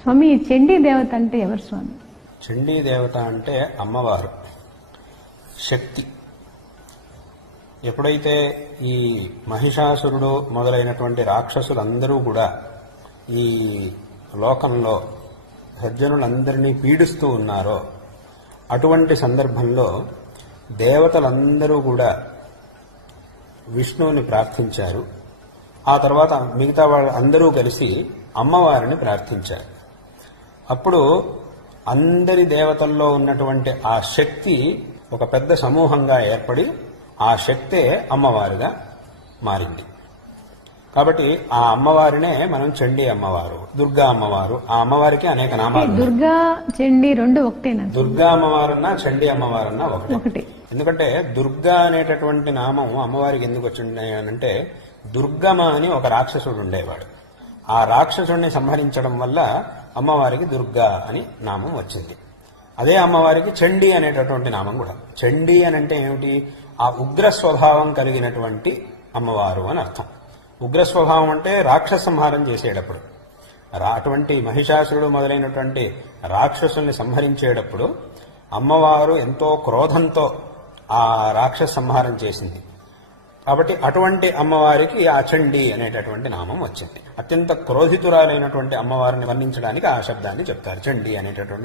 స్వామి, చండీ దేవత అంటే ఎవరు స్వామి? చండీ దేవత అంటే అమ్మవారు, శక్తి. ఎప్పుడైతే ఈ మహిషాసురుడు మొదలైనటువంటి రాక్షసులందరూ కూడా ఈ లోకంలో సజ్జనులందరినీ పీడిస్తూ ఉన్నారో అటువంటి సందర్భంలో దేవతలందరూ కూడా విష్ణువుని ప్రార్థించారు. ఆ తర్వాత మిగతా వాళ్ళందరూ కలిసి అమ్మవారిని ప్రార్థించారు. అప్పుడు అందరి దేవతల్లో ఉన్నటువంటి ఆ శక్తి ఒక పెద్ద సమూహంగా ఏర్పడి ఆ శక్తే అమ్మవారిగా మారింది. కాబట్టి ఆ అమ్మవారినే మనం చండీ అమ్మవారు, దుర్గా అమ్మవారు. ఆ అమ్మవారికి అనేక నామాలు. దుర్గా చండీ రెండు ఒకటేనా? దుర్గా అమ్మవారన్నా చండీ అమ్మవారన్నా ఒకటి. ఎందుకంటే దుర్గా అనేటటువంటి నామం అమ్మవారికి ఎందుకు వచ్చింది అంటే, దుర్గమ అని ఒక రాక్షసుడు ఉండేవాడు. ఆ రాక్షసుడిని సంహరించడం వల్ల అమ్మవారికి దుర్గా అని నామం వచ్చింది. అదే అమ్మవారికి చండీ అనేటటువంటి నామం కూడా. చండీ అని అంటే ఏమిటి? ఆ ఉగ్ర స్వభావం కలిగినటువంటి అమ్మవారు అని అర్థం. ఉగ్ర స్వభావం అంటే రాక్షస సంహారం చేసేటప్పుడు, అటువంటి మహిషాసురుడు మొదలైనటువంటి రాక్షసుల్ని సంహరించేటప్పుడు అమ్మవారు ఎంతో క్రోధంతో ఆ రాక్షస సంహారం చేసింది. కాబట్టి అటువంటి అమ్మవారికి ఆ చండీ అనేటటువంటి నామం వచ్చింది. అత్యంత క్రోధితురాలైనటువంటి అమ్మవారిని వర్ణించడానికి ఆ శబ్దాన్ని చెప్తారు, చండీ అనేటటువంటి